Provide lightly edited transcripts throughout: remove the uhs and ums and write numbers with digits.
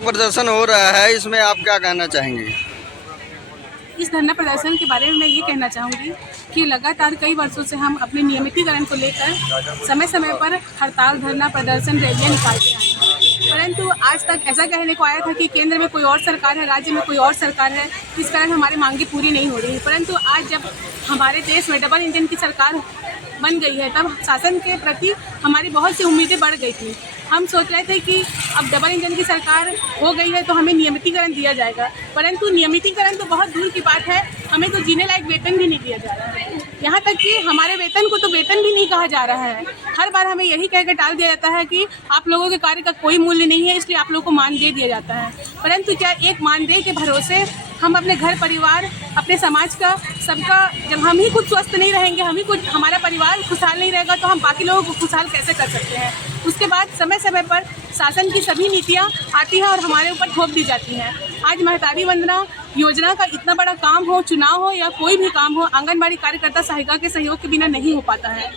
प्रदर्शन हो रहा है, इसमें आप क्या कहना चाहेंगे? इस धरना प्रदर्शन के बारे में मैं ये कहना चाहूँगी कि लगातार कई वर्षों से हम अपने नियमितीकरण को लेकर समय समय पर हड़ताल, धरना प्रदर्शन, रैलियाँ निकालते हैं, परंतु आज तक ऐसा कहने को आया था कि केंद्र में कोई और सरकार है, राज्य में कोई और सरकार है, इस कारण हमारी मांगे पूरी नहीं हो रही है। परंतु आज जब हमारे देश में डबल इंजन की सरकार बन गई है, तब शासन के प्रति हमारी बहुत सी उम्मीदें बढ़ गई थी। हम सोच रहे थे कि अब डबल इंजन की सरकार हो गई है तो हमें नियमितीकरण दिया जाएगा, परंतु नियमितीकरण तो बहुत दूर की बात है, हमें तो जीने लायक वेतन भी नहीं दिया जा रहा है। यहाँ तक कि हमारे वेतन को तो वेतन भी नहीं कहा जा रहा है। हर बार हमें यही कहकर टाल दिया जाता है कि आप लोगों के कार्य का कोई मूल्य नहीं है, इसलिए आप लोगों को मानदेय दिया जाता है। परंतु क्या एक मानदेय के भरोसे हम अपने घर परिवार, अपने समाज का, सबका, जब हम ही खुद स्वस्थ नहीं रहेंगे, हम ही कुछ, हमारा परिवार खुशहाल नहीं रहेगा तो हम बाकी लोगों को खुशहाल कैसे कर सकते हैं? उसके बाद समय समय पर शासन की सभी नीतियाँ आती हैं और हमारे ऊपर थोप दी जाती हैं। आज महतारी वंदना योजना का इतना बड़ा काम हो, चुनाव हो या कोई भी काम हो, आंगनबाड़ी कार्यकर्ता सहायिका के सहयोग के बिना नहीं हो पाता है।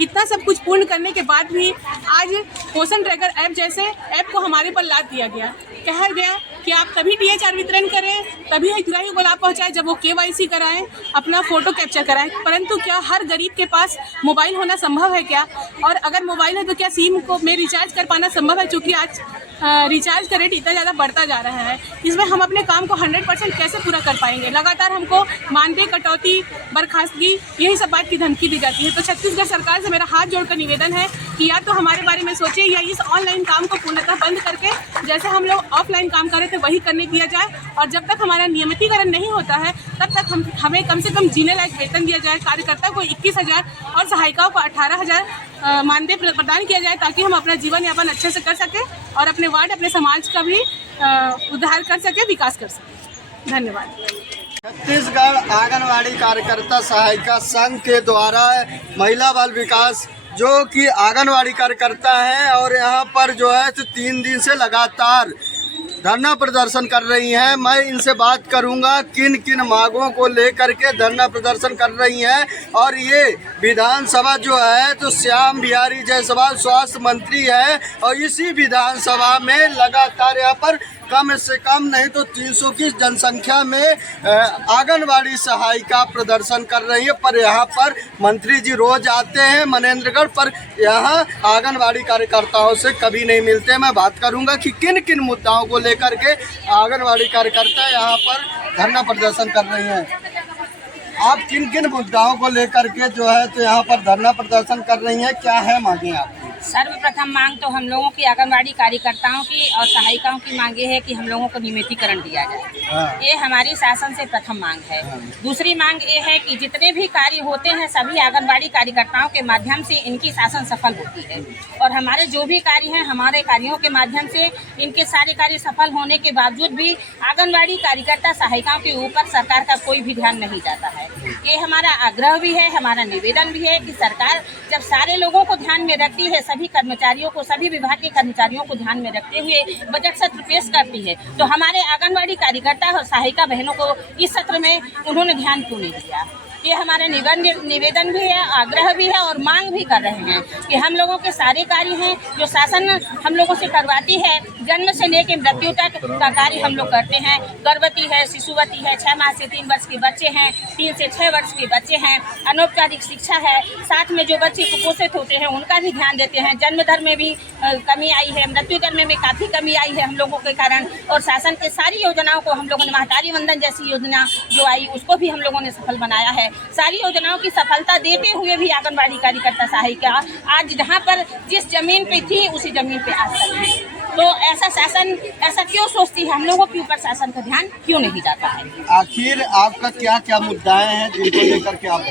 इतना सब कुछ पूर्ण करने के बाद भी आज पोषण ट्रैकर ऐप जैसे ऐप को हमारे पर लाद दिया गया। कहा गया कि आप तभी DHR वितरण करें, तभी हितग्राही को लाभ पहुँचाएं जब वो KYC कराएं, अपना फ़ोटो कैप्चर कराएं। परंतु क्या हर गरीब के पास मोबाइल होना संभव है क्या? और अगर मोबाइल है तो क्या सिम को में रिचार्ज कर पाना संभव है? चूँकि आज रिचार्ज का रेट इतना ज़्यादा बढ़ता जा रहा है, इसमें हम अपने काम को 100% कैसे पूरा कर पाएंगे? लगातार हमको मानदेय कटौती, बर्खास्तगी, यही सब बात की धमकी दी जाती है। तो छत्तीसगढ़ सरकार से मेरा हाथ जोड़कर निवेदन है कि या तो हमारे बारे में सोचिए या इस ऑनलाइन काम को पूर्णतः बंद करके जैसे हम लोग ऑफलाइन काम कर रहे थे वही करने दिया जाए, और जब तक हमारा नियमितीकरण नहीं होता है तब तक हमें कम से कम जीने लायक वेतन दिया जाए। कार्यकर्ता को 21,000 और सहायिकाओं को 18,000 मानदेय प्रदान किया जाए, ताकि हम अपना जीवन यापन अच्छे से कर सकें और अपने वार्ड, अपने समाज का भी उद्धार कर सके, विकास कर सके। धन्यवाद। छत्तीसगढ़ आंगनवाड़ी कार्यकर्ता सहायिका संघ के द्वारा महिला बाल विकास जो कि आंगनवाड़ी कार्यकर्ता हैं और यहाँ पर जो है 3 दिन से लगातार धरना प्रदर्शन कर रही हैं। मैं इनसे बात करूंगा किन किन मांगों को लेकर के धरना प्रदर्शन कर रही हैं। और ये विधानसभा जो है तो श्याम बिहारी जायसवाल स्वास्थ्य मंत्री है, और इसी विधानसभा में लगातार यहाँ पर कम से कम नहीं तो 300 की जनसंख्या में आंगनवाड़ी सहायिका प्रदर्शन कर रही है। पर यहाँ पर मंत्री जी रोज आते हैं मनेंद्रगढ़, पर यहाँ आंगनवाड़ी कार्यकर्ताओं से कभी नहीं मिलते। मैं बात करूँगा कि किन किन मुद्दाओं को लेकर के आंगनवाड़ी कार्यकर्ता यहाँ पर धरना प्रदर्शन कर रही हैं। आप किन किन मुद्दाओं को लेकर के जो है तो यहाँ पर धरना प्रदर्शन कर रही हैं, क्या है मांगे आपकी? सर्वप्रथम मांग तो हम लोगों की आंगनवाड़ी कार्यकर्ताओं की और सहायिकाओं की मांगे है कि हम लोगों को नियमितीकरण दिया जाए। ये हमारी शासन से प्रथम मांग है। दूसरी मांग ये है कि जितने भी कार्य होते हैं सभी आंगनवाड़ी कार्यकर्ताओं के माध्यम से इनकी शासन सफल होती है, और हमारे जो भी कार्य हैं हमारे कार्यों के माध्यम से इनके सारे कार्य सफल होने के बावजूद भी आंगनवाड़ी कार्यकर्ता सहायिकाओं के ऊपर सरकार का कोई भी ध्यान नहीं जाता है। ये हमारा आग्रह भी है, हमारा निवेदन भी है कि सरकार जब सारे लोगों को ध्यान में रखती है, सभी कर्मचारियों को, सभी विभाग के कर्मचारियों को ध्यान में रखते हुए बजट सत्र पेश करती है, तो हमारे आंगनवाड़ी कार्यकर्ता और सहायिका बहनों को इस सत्र में उन्होंने ध्यान क्यों नहीं दिया? ये हमारा निवेदन भी है, आग्रह भी है और मांग भी कर रहे हैं कि हम लोगों के सारे कार्य हैं जो शासन हम लोगों से करवाती है, जन्म से लेकर मृत्यु तक का कार्य हम लोग करते हैं। गर्भवती है, शिशुवती है, 6 माह से 3 वर्ष के बच्चे हैं, 3 से 6 वर्ष के बच्चे हैं, अनौपचारिक शिक्षा है, साथ में जो बच्चे कुपोषित होते हैं उनका भी ध्यान देते हैं। जन्म दर में भी कमी आई है, मृत्यु दर में भी काफ़ी कमी आई है हम लोगों के कारण, और शासन के सारी योजनाओं को हम लोगों ने, महतारी वंदन जैसी योजना जो आई उसको भी हम लोगों ने सफल बनाया है। सारी योजनाओं की सफलता देते हुए भी आंगनबाड़ी कार्यकर्ता सहायिका आज जहाँ पर जिस जमीन पे थी उसी जमीन पे आज तक है। तो ऐसा शासन ऐसा क्यों सोचती है? हम लोगों के ऊपर शासन का ध्यान क्यों नहीं जाता है? आखिर आपका क्या क्या मुद्दाएं हैं जिनको लेकर के आप?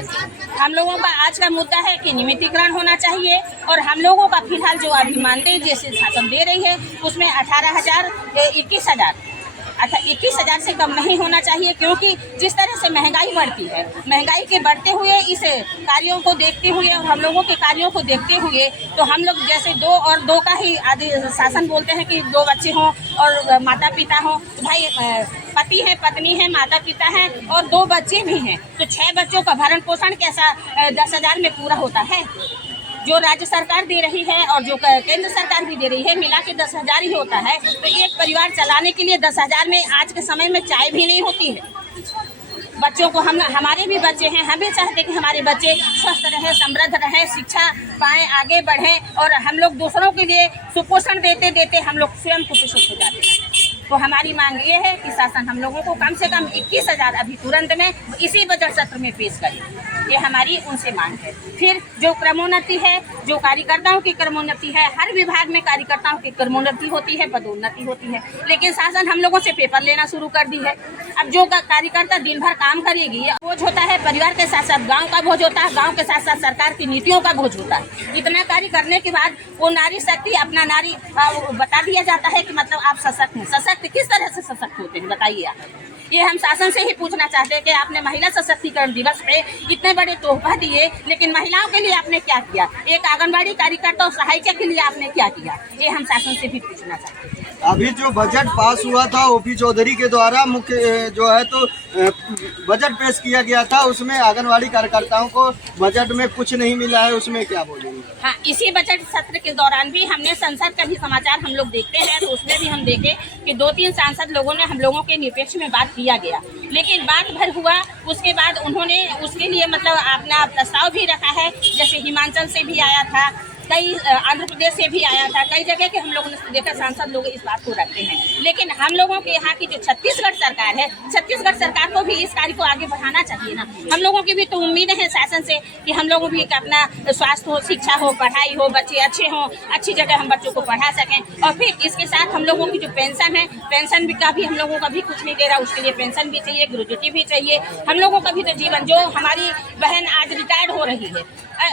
हम लोगों का आज का मुद्दा है कि नियमितीकरण होना चाहिए, और हम लोगों का फिलहाल जो अभी मानदेय जैसे शासन दे रही है उसमें 18,000 21,000 21,000 से कम नहीं होना चाहिए, क्योंकि जिस तरह से महंगाई बढ़ती है, महंगाई के बढ़ते हुए इस कार्यों को देखते हुए और हम लोगों के कार्यों को देखते हुए, तो हम लोग जैसे 2 और 2 का ही आदि शासन बोलते हैं कि 2 बच्चे हों और माता पिता हों, तो भाई पति है, पत्नी है, माता पिता हैं और 2 बच्चे भी हैं, तो 6 बच्चों का भरण पोषण कैसा 10,000 में पूरा होता है? जो राज्य सरकार दे रही है और जो केंद्र सरकार भी दे रही है, मिला के 10,000 ही होता है। तो एक परिवार चलाने के लिए 10,000 में आज के समय में चाय भी नहीं होती है। बच्चों को हमारे भी बच्चे हैं, हम भी चाहते हैं कि हमारे बच्चे स्वस्थ रहें, समृद्ध रहें, शिक्षा पाएं, आगे बढ़ें, और हम लोग दूसरों के लिए सुपोषण देते देते हम लोग स्वयं कुपोषित हो जाते हैं। तो हमारी मांग ये है कि शासन हम लोगों को कम से कम 21,000 अभी तुरंत में इसी बजट सत्र में पेश करे। ये हमारी उनसे मांग है। फिर जो क्रमोन्नति है, जो कार्यकर्ताओं की क्रमोन्नति है, हर विभाग में कार्यकर्ताओं की क्रमोन्नति होती है, पदोन्नति होती है, लेकिन शासन हम लोगों से पेपर लेना शुरू कर दी है। अब जो कार्यकर्ता दिन भर काम करेगी, बोझ होता है परिवार के साथ साथ गाँव का बोझ होता है, गाँव के साथ साथ सरकार की नीतियों का बोझ होता है। इतना कार्य करने के बाद वो नारी शक्ति अपना नारी बता दिया जाता है कि मतलब आप सशक्त हैं। सशक्त किस तरह से सशक्त होते हैं बताइए आप। ये हम शासन से ही पूछना चाहते हैं कि आपने महिला सशक्तिकरण दिवस पे इतने बड़े तोहफा दिए, लेकिन महिलाओं के लिए आपने क्या किया? एक आंगनबाड़ी कार्यकर्ता और सहायिका के लिए आपने क्या किया? ये हम शासन से भी पूछना चाहते हैं। अभी जो बजट पास हुआ था ओपी चौधरी के द्वारा मुख्य जो है तो बजट पेश किया गया था, उसमें आंगनवाड़ी कार्यकर्ताओं को बजट में कुछ नहीं मिला है, उसमें क्या बोलेंगे? हाँ, इसी बजट सत्र के दौरान भी हमने संसद का भी समाचार हम लोग देखते हैं, तो उसमें भी हम देखे कि 2-3 सांसद लोगों ने हम लोगों के निरपेक्ष में बात किया गया, लेकिन बात भर हुआ। उसके बाद उन्होंने उसके लिए मतलब अपना प्रस्ताव भी रखा है, जैसे हिमाचल से भी आया था, कई आंध्र प्रदेश से भी आया था, कई जगह के हम लोगों ने देखा सांसद लोग इस बात को रखते हैं। लेकिन हम लोगों के यहाँ की जो छत्तीसगढ़ सरकार है, छत्तीसगढ़ सरकार को भी इस कार्य को आगे बढ़ाना चाहिए ना। हम लोगों की भी तो उम्मीद है शासन से कि हम लोगों भी अपना स्वास्थ्य हो, शिक्षा हो, पढ़ाई हो, बच्चे अच्छे हों, अच्छी जगह हम बच्चों को पढ़ा सकें। और फिर इसके साथ हम लोगों की जो पेंशन है, पेंशन भी का भी हम लोगों का भी कुछ नहीं दे रहा, उसके लिए पेंशन भी चाहिए, ग्रेजुटी भी चाहिए। हम लोगों का भी तो जीवन, जो हमारी बहन आज रिटायर्ड हो रही है,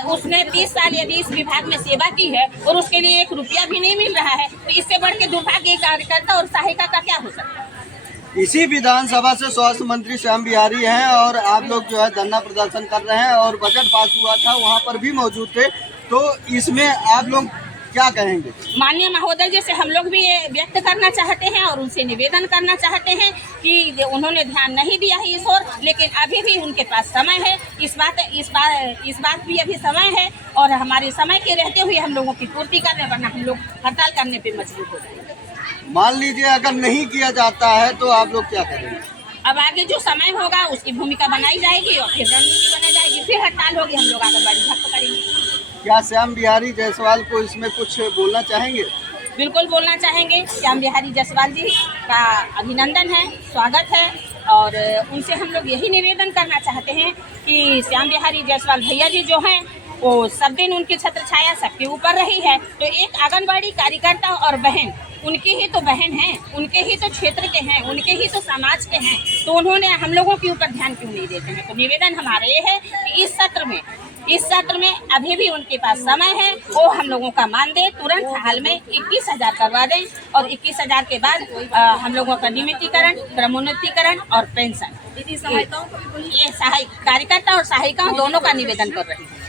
उसने 30 साल यदि इस विभाग में सेवा की है और उसके लिए 1 रुपया भी नहीं मिल रहा है, तो इससे बढ़ के दुर्भाग्य कार्यकर्ता और सहायिका का क्या हो सकता है? इसी विधानसभा से स्वास्थ्य मंत्री श्याम बिहारी हैं और आप लोग जो है धरना प्रदर्शन कर रहे हैं और बजट पास हुआ था वहां पर भी मौजूद थे, तो इसमें आप लोग क्या कहेंगे? माननीय महोदय जी से हम लोग भी ये व्यक्त करना चाहते हैं और उनसे निवेदन करना चाहते हैं कि उन्होंने ध्यान नहीं दिया है इस ओर, लेकिन अभी भी उनके पास समय है। इस बात भी अभी समय है और हमारे समय के रहते हुए हम लोगों की पूर्ति करने, वरना हम लोग हड़ताल करने पे मजबूर हो जाएंगे। मान लीजिए अगर नहीं किया जाता है तो आप लोग क्या करेंगे? अब आगे जो समय होगा उसकी भूमिका बनाई जाएगी और फिर रणनीति बनाई जाएगी, फिर हड़ताल होगी, हम लोग आंगनबाड़ी ठप्प करेंगे। क्या श्याम बिहारी जायसवाल को इसमें कुछ बोलना चाहेंगे? बिल्कुल बोलना चाहेंगे। श्याम बिहारी जायसवाल जी का अभिनंदन है, स्वागत है, और उनसे हम लोग यही निवेदन करना चाहते हैं कि श्याम बिहारी जायसवाल भैया जी जो हैं वो सब दिन उनकी छत्र छाया सबके ऊपर रही है। तो एक आंगनबाड़ी कार्यकर्ता और बहन, उनके ही तो बहन हैं, उनके ही तो क्षेत्र के हैं, उनके ही तो समाज के हैं, तो उन्होंने हम लोगों के ऊपर ध्यान क्यों नहीं देते हैं? तो निवेदन हमारा ये है कि इस सत्र में अभी भी उनके पास समय है, वो हम लोगों का मान दे, तुरंत हाल में 21,000 करवा दें और 21,000 के बाद हम लोगों का नियमितीकरण, क्रमोन्नतिकरण और पेंशन, ये कार्यकर्ता और सहायिकाओं दोनों का निवेदन कर रही है।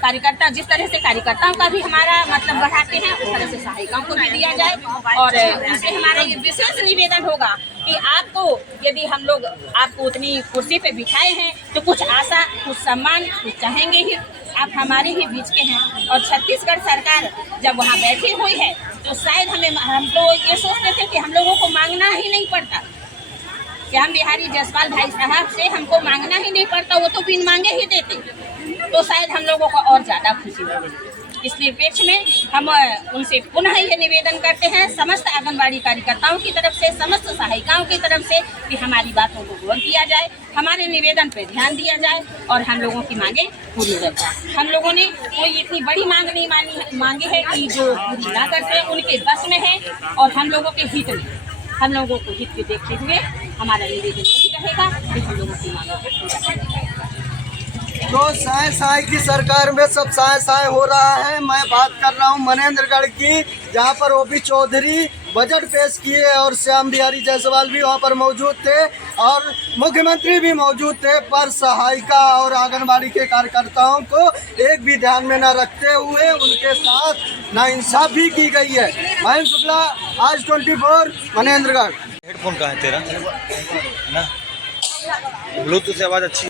कार्यकर्ता जिस तरह से कार्यकर्ताओं का भी हमारा मतलब बढ़ाते हैं, उस तरह से सहायिकाओं को भी दिया जाए। और उनसे हमारा ये विशेष निवेदन होगा कि आपको, यदि हम लोग आपको उतनी कुर्सी पे बिठाए हैं तो कुछ आशा, कुछ सम्मान कुछ चाहेंगे ही। आप हमारे ही बीच के हैं और छत्तीसगढ़ सरकार जब वहाँ बैठी हुई है तो शायद हम तो ये सोचते थे कि हम लोगों को मांगना ही नहीं पड़ता। श्याम बिहारी जायसवाल भाई साहब से हमको मांगना ही नहीं पड़ता, वो तो बिन मांगे ही देते, तो शायद हम लोगों को और ज़्यादा खुशी होगी। इस निरपेक्ष में हम उनसे पुनः ये निवेदन करते हैं समस्त आंगनबाड़ी कार्यकर्ताओं की तरफ से, समस्त सहायिकाओं की तरफ से, कि हमारी बातों को गौर किया जाए, हमारे निवेदन पर ध्यान दिया जाए और हम लोगों की मांगे पूरी हो जाए। हम लोगों ने कोई इतनी बड़ी मांग नहीं मांगी है कि जो पूरी ना करते, उनके बस में है और हम लोगों के हित में, हम लोगों को हित के देखते हुए हमारा निवेदन यही रहेगा कि हम लोगों की मांगों को पूरा करें। तो साय की सरकार में सब साय हो रहा है। मैं बात कर रहा हूँ मनेंद्रगढ़ की, जहाँ पर ओपी चौधरी बजट पेश किए और श्याम बिहारी जायसवाल भी वहाँ पर मौजूद थे और मुख्यमंत्री भी मौजूद थे, पर सहायिका और आंगनबाड़ी के कार्यकर्ताओं को एक भी ध्यान में न रखते हुए उनके साथ नाइंसाफी की गई है। महेंद्र शुक्ला, आज 24, मनेंद्रगढ़। हेडफोन कहाँ है तेरा? ना ब्लूटूथ से आवाज़ अच्छी